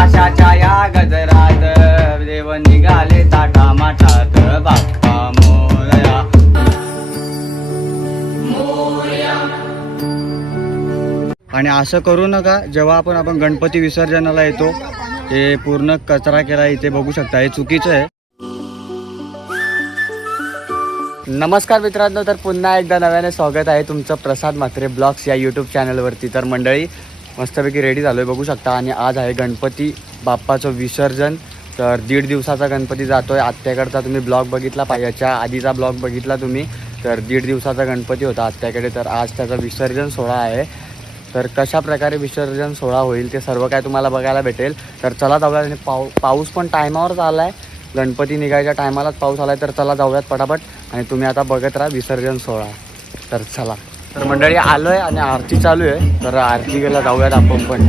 आकाशाच्या या गजरात देव निघाले ताटा माठात बाप्पा मोरया. आणि असं करू नका, जेव्हा आपण गणपती विसर्जनाला येतो हे पूर्ण कचरा केला इथे बघू शकता, हे चुकीचं आहे. नमस्कार मित्रांनो, तर पुन्हा एकदा नव्याने स्वागत आहे तुमचं प्रसाद म्हात्रे ब्लॉग्स या यूट्यूब चॅनलवरती. तर मंडळी मस्तपैकी रेडी झालो आहे बघू शकता, आणि आज आहे गणपती बाप्पाचं विसर्जन. तर 1.5 दिवसाचा गणपती जातो आहे. आत्याकडचा तुम्ही ब्लॉग बघितला पाहिजे, याच्या आधीचा ब्लॉग बघितला तुम्ही, तर 1.5 दिवसाचा गणपती होता आत्याकडे. तर आज त्याचा विसर्जन सोहळा आहे. तर कशा प्रकारे विसर्जन सोहळा होईल ते सर्व काय तुम्हाला बघायला भेटेल. तर चला जाऊयात. आणि पाऊस पण टायमावरच आला आहे, गणपती निघायच्या टायमालाच पाऊस आला आहे. तर चला जाऊयात पटापट, आणि तुम्ही आता बघत राहा विसर्जन सोहळा. तर चला. तर मंडळी आलो आहे आणि आरती चालू आहे, तर आरतीला जाऊयात आपण पण.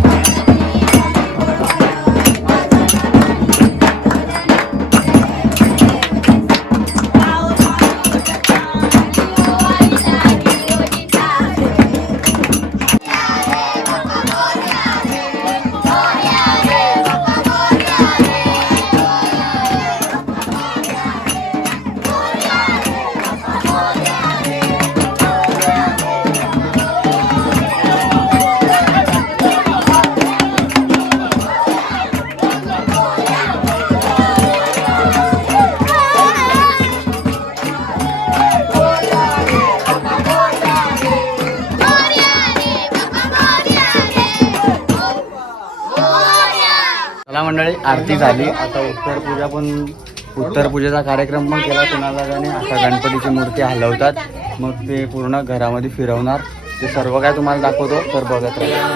चला मंडळी, आरती झाली. आता उत्तर पूजेचा कार्यक्रम पण केला कुणाला जाणे. आता गणपतीची मूर्ती हलवतात, मग ते पूर्ण घरामध्ये फिरवणार. ते सर्व काय तुम्हाला दाखवतो, तर बघत राहा.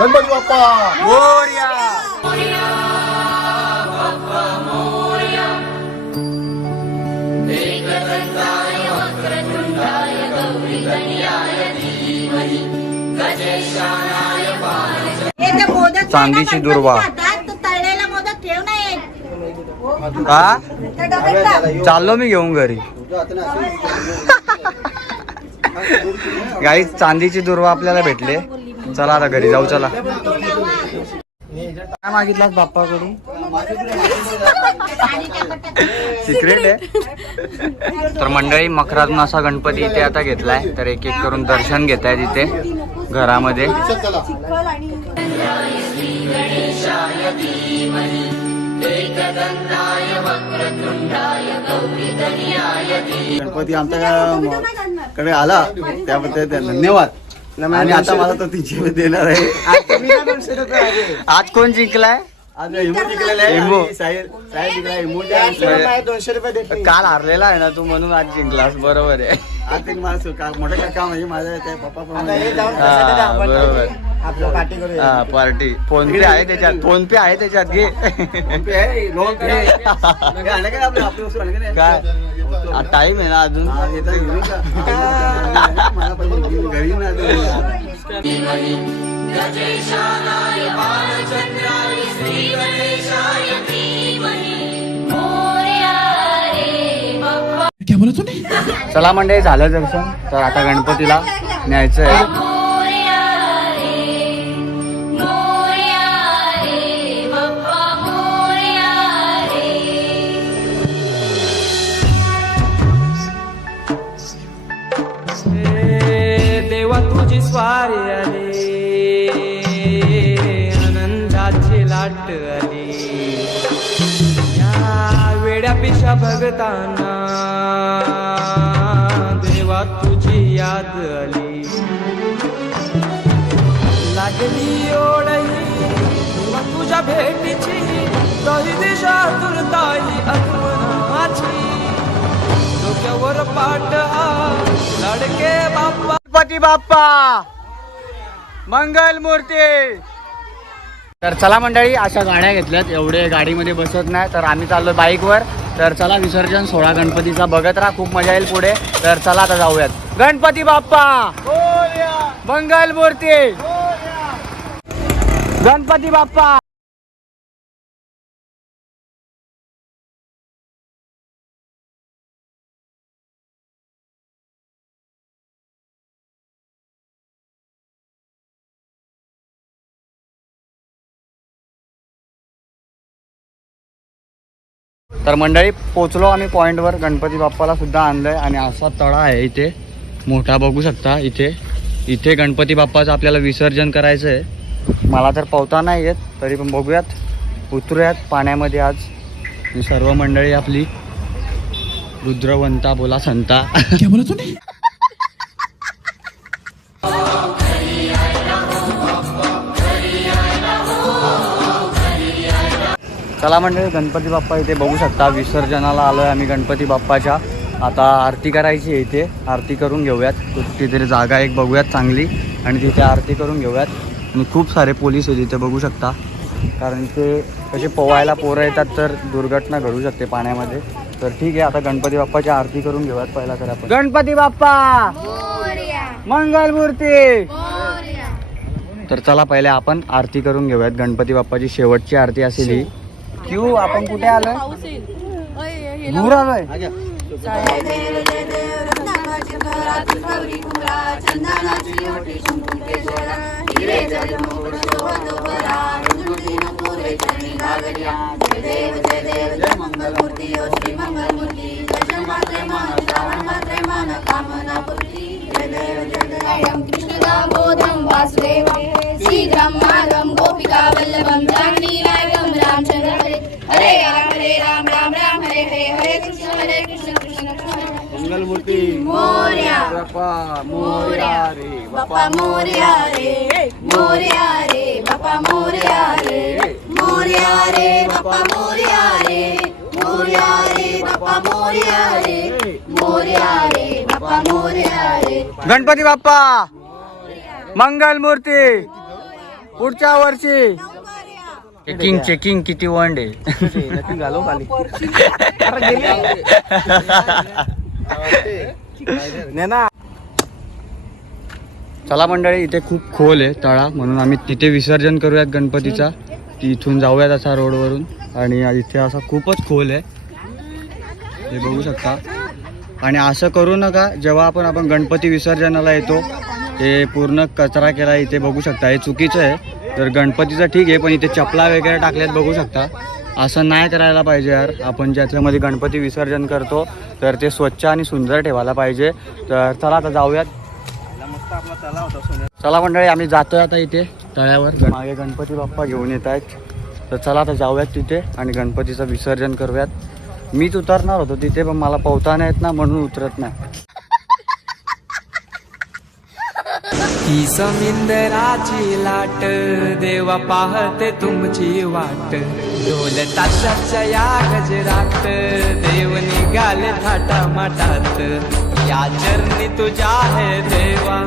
गणपती बाप्पा मोरया. चांदीची दुर्वा हा चाललो मी घेऊन घरी. गाईस चांदीची दुर्वा आपल्याला भेटले. चला आता घरी जाऊ. चला. काय मागितलास बाप्पाकडून? सिक्रेट आहे. तर मंडळी मकरातून असा गणपती इथे आता घेतलाय. तर एक एक करून दर्शन घेत आहेत इथे घरामध्ये. गणपती आमच्याकडे आला त्याबद्दल धन्यवाद. आणि आता मला तो 300 देणार आहे. आज कोण जिंकलाय? आज इमो जिंकलेला आहे. इमो. साहिल जिंकला. इमो 200 रुपये देते. काल हारलेला आहे ना तू, म्हणून आज जिंकलास. बरोबर आहे. आज ते मला मोठं काका म्हणजे माझ्या त्या पप्पा बरोबर. आपलं पार्टी करूया. हा पार्टी. फोन पे आहे त्याच्यात, फोन पे आहे त्याच्यात. घे काय टाइम आहे ना अजून. मला पाहिजे घरी ना चला मंडळी, झालं दर्शन. तर आता गणपतीला न्यायचं आहे. तुझी स्वारी आली, आनंदाची लाट आली, या वेड्या पिशा भगताना देवा तुझी याद आली. लागली ओढही तुझ्या भेटीची, काही दिशा तुरताई आठवणाची, डोक्यावर पाट लाडके बाप्पा गणपती बाप्पा मंगल मूर्ती. तर चला मंडळी, अशा गाड्या घेतल्यात. एवढे गाडीमध्ये बसत नाही, तर आम्ही चाललो बाईकवर. तर चला विसर्जन सोहळा गणपतीचा बघत राहा, खूप मजा येईल पुढे. तर चला आता जाऊयात. गणपती बाप्पा मंगल मूर्ती. गणपती बाप्पा. तर मंडळी पोचलो आम्ही पॉईंटवर. गणपती बाप्पाला सुद्धा आणलंय आणि असा तळा आहे इथे मोठा, बघू शकता. इथे गणपती बाप्पाचं आपल्याला विसर्जन करायचं आहे. मला तर पोहता नाही येत, तरी पण बघूयात, उतरूयात पाण्यामध्ये आज. सर्व मंडळी आपली रुद्रवंता बोला संता. क्या बोला तूने? चला मंडळी, गणपती बाप्पा इथे बघू शकता. विसर्जनाला आलोय आम्ही गणपती बाप्पाच्या. आता आरती करायची आहे इथे. आरती करून घेऊयात. तिथे जागा एक बघूयात चांगली आणि तिथे आरती करून घेऊयात. आणि खूप सारे पोलीस आहेत इथे बघू शकता, कारण ते कसे पोवायला पोरं येतात तर दुर्घटना घडू शकते पाण्यामध्ये. तर ठीक आहे, आता गणपती बाप्पाची आरती करून घेऊयात पहिला तर आपण. गणपती बाप्पा मंगलमूर्ती. तर चला पहिले आपण आरती करून घेऊयात. गणपती बाप्पाची शेवटची आरती असेल ही. क्यू आपण कुठे आलोय? दूर आलोय. कृष्णदामोदरं वासुदेवं शीघ्रं माधवं गोपिका वल्लभं जानकी नायकं रामचंद्र हरे राम राम राम हरे हरे हरे कृष्ण कृष्ण कृष्ण मंगलमूर्ती मोरया बाप्पा मोरया रे बाप्पा मोरया रे मोरया रे बाप्पा मोरया रे मोरया रे बाप्पा मोरया रे मोरया रे बाप्पा मोरया रे मोरया रे बाप्पा मोरया रे. गणपती बाप्पा मंगलमूर्ती. पुढच्या वर्षी चेकिंग किती वंड आहे. घालो खाली. चला मंडळी, इथे खूप खोल आहे तळा, म्हणून आम्ही तिथे विसर्जन करूयात गणपतीचा. इथून जाऊयात असा रोडवरून. आणि इथे असा खूपच खोल आहे, हे बघू शकता. आणि असं करू नका, जेव्हा आपण गणपती विसर्जनाला येतो हे पूर्ण कचरा केला इथे बघू शकता. हे चुकीचं आहे. तर गणपतीचं ठीक आहे, पण इथे चपला वगैरे टाकल्यात बघू शकता. असं नाही करायला पाहिजे यार. आपण ज्याच्यामध्ये गणपती विसर्जन करतो तर ते स्वच्छ आणि सुंदर ठेवायला पाहिजे. तर चला आता जाऊयात. चला मंडळी, आम्ही जातोय आता इथे तळ्यावर. मागे गणपती बाप्पा घेऊन येत आहेत. तर चला आता जाऊयात तिथे आणि गणपतीचं विसर्जन करूयात. मीच उतरणार होतो तिथे, पण मला पोहता नाही येत ना, म्हणून उतरत नाही. ही समिंदराची लाट देवा पाहते तुमची वाट. ढोल ताशाच्या या गजरात देव निघाले थाटा माटात. या चरणी तुझ्या है देवा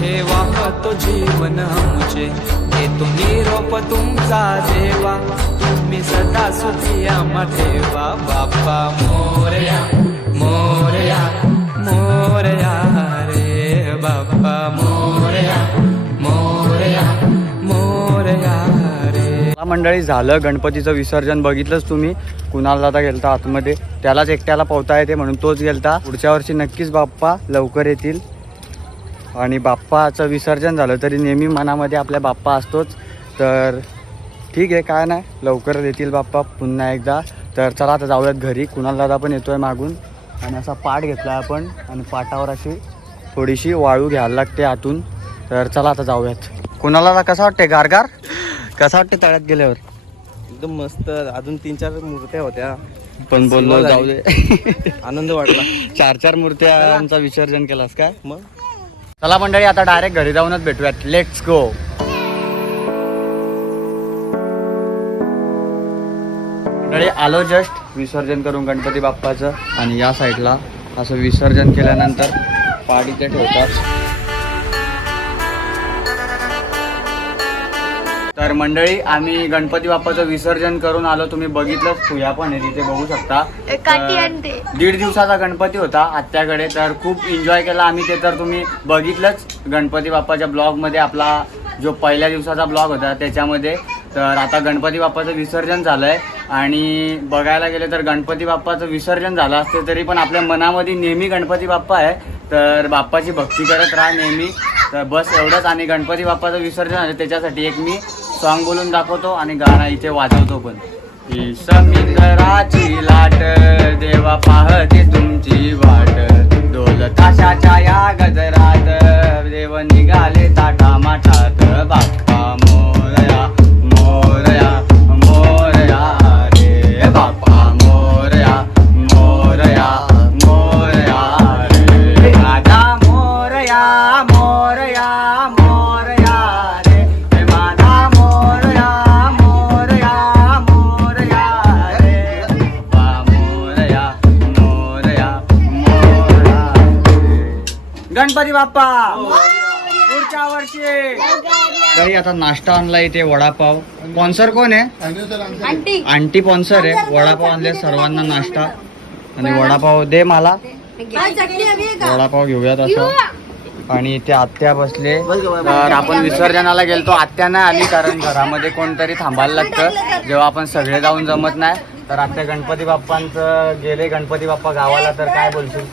ठेवा तो जीवन आमचे. हे तुम्ही रोप तुमचा देवा तुम्ही सदा सुखी आम्हा ठेवा. बाप्पा मोरया मोरया मोरया रे बाप्पा मोरया मोरया मोरया रे. मंडळी, झालं गणपतीचं विसर्जन. बघितलंच तुम्ही, कुणाल दादा गेलता आतमध्ये. त्यालाच एकट्याला पोहता येते म्हणून तोच गेलता. पुढच्या वर्षी नक्कीच बाप्पा लवकर येतील. आणि बाप्पाचं विसर्जन झालं तरी नेहमी मनामध्ये आपल्या बाप्पा असतोच. तर ठीक आहे, काय नाही, लवकर येतील बाप्पा पुन्हा एकदा. तर चला आता जाऊयात घरी. कुणाल दादा पण येतोय मागून. आणि असा पाट घेतला आपण आणि पाटावर अशी थोडीशी वाळू घ्यायला लागते आतून. तर चला आता जाऊयात. कुणाला कसा वाटते गारगार? कसा वाटते तळ्यात गेल्यावर? एकदम मस्त. अजून 3-4 मूर्त्या होत्या, पण बोललो जाऊ दे. आनंद वाटला. 4 मूर्त्यांचा विसर्जन केलास काय? मग चला मंडळी, आता डायरेक्ट घरी जाऊनच भेटूयात. Let's go. मंडळी, आलो जस्ट विसर्जन करून गणपती बाप्पाचं. आणि या साईडला असं विसर्जन केल्यानंतर पाट इथे ठेवतात. तर मंडळी, आम्ही गणपती बाप्पाचं विसर्जन करून आलो. तुम्ही बघितलंच, फुया पण आहे तिथे बघू शकता. 1.5 दिवसाचा गणपती होता आत्याकडे. तर खूप एन्जॉय केला आम्ही ते. तर तुम्ही बघितलंच गणपती बाप्पाच्या ब्लॉगमध्ये, आपला जो पहिल्या दिवसाचा ब्लॉग होता त्याच्यामध्ये. तर आता गणपती बाप्पाचं विसर्जन झालं आहे. आणि बघायला गेलं तर गणपती बाप्पाचं विसर्जन झालं असते तरी पण आपल्या मनामध्ये नेहमी गणपती बाप्पा आहे. तर बाप्पाची भक्ती करत राहा नेहमी. तर बस एवढंच. आणि गणपती बाप्पाचं विसर्जन झालं त्याच्यासाठी एक मी सॉन्ग बोलून दाखवतो आणि गाणं इथे वाजवतो पण. ही समिंदराची लाट रात देवा पाहते तुमची वाट ढोल ताशाच्या या गजरात देव निघाले ताटा माठात बाप्पा मोरया मोरया मोरया रे बाप्पा मोरया मोरया मोरया रे माझा मोरया मोरया मोरया रे हे माझा मोरया मोरया मोरया रे बाप्पा मोरया मोरया मोरया रे गणपती बाप्पा पुढच्या वर्षी तरी आता नाश्ता आणला इथे वडापाव स्पॉन्सर कोण आहे आंटी आंटी स्पॉन्सर आहे वडापाव आणले सर्वांना नाश्ता आणि वडापाव दे मला चटणी हवी आहे का वडापाव घेऊयात असं आणि इथे आत्या बसले तर आपण विसर्जनाला गेलतो आत्या नाही आली कारण घरामध्ये कोणतरी थांबायला लागतं जेव्हा आपण सगळे जाऊन जमत नाही तर आत्या गणपती बाप्पांचं गेले गणपती बाप्पा गावाला तर काय बोलशील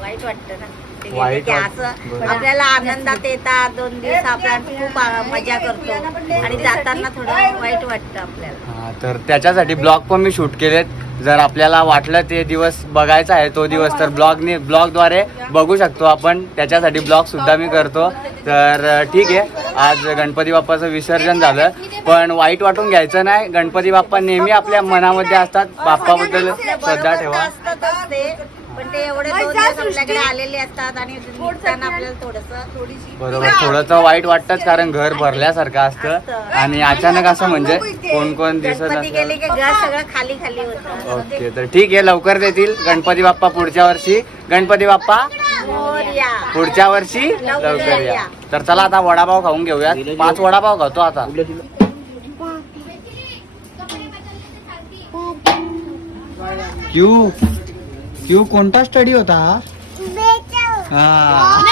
वाईट वाटतं ना ते गेले वाईट की वाटतं. असं बरोबर. आपल्याला आनंदात येतात 2 दिवस आपण खूप मजा करतो आणि जाताना थोडं वाईट वाटतं आपल्याला हा, तर त्याच्यासाठी ब्लॉग पण मी शूट केलेत जर आपल्याला वाटलं ते दिवस बघायचा आहे तो दिवस तर ब्लॉगद्वारे बघू शकतो आपण त्याच्यासाठी ब्लॉग सुद्धा मी करतो तर ठीक आहे आज गणपती बाप्पाचं विसर्जन झालं पण वाईट वाटून घ्यायचं नाही गणपती बाप्पा नेहमी आपल्या मनामध्ये असतात बाप्पाबद्दल श्रद्धा ठेवा असतातच ते पण ते एवढे 2 दिवस आपल्याकडे आलेले असतात आणि निघताना आपल्याला थोडीशी बरोबर थोडंसं वाईट वाटतंच कारण घर भरल्यासारखं असतं आणि अचानक असं म्हणजे कोण कोण दिसत गणपती गेले असतं की घर सगळं खाली खाली होतं ओके तर ठीक आहे लवकर देतील गणपती बाप्पा पुढच्या वर्षी गणपती बाप्पा मोरया. पुढच्या वर्षी लवकर या तर चला आता वडापाव खाऊन घेऊयात 5 वडापाव खातो आता क्यू कोणता स्टडी होता हा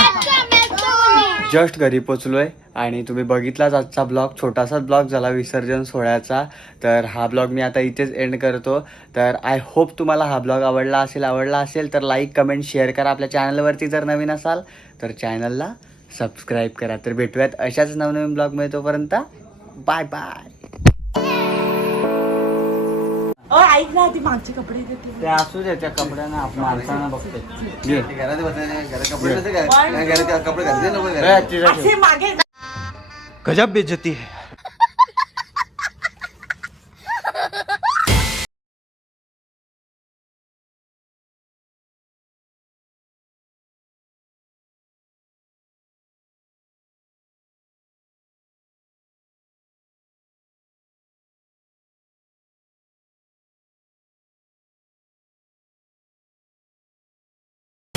जस्ट घरी पोचलोय आणि तुम्ही बघितलाच आजचा ब्लॉग छोटासा ब्लॉग झाला विसर्जन सोहळ्याचा तर हा ब्लॉग मी आता इथेच एंड करतो तर आय होप तुम्हाला हा ब्लॉग आवडला असेल तर लाईक कमेंट शेअर करा आपल्या चॅनलवरती जर नवीन असाल तर चॅनलला सबस्क्राईब करा तर भेटूयात अशाच नवनवीन ब्लॉगमध्ये तोपर्यंत बाय बाय ऐक ना ती मागचे कपडे देते ते असू दे त्या कपड्यांना आपण माणसांना बघते घरात बसायचे घरात कपडे घरात कपडे घालते नको घरात. तिला ठेव. असे मागे गजब बेइज्जती है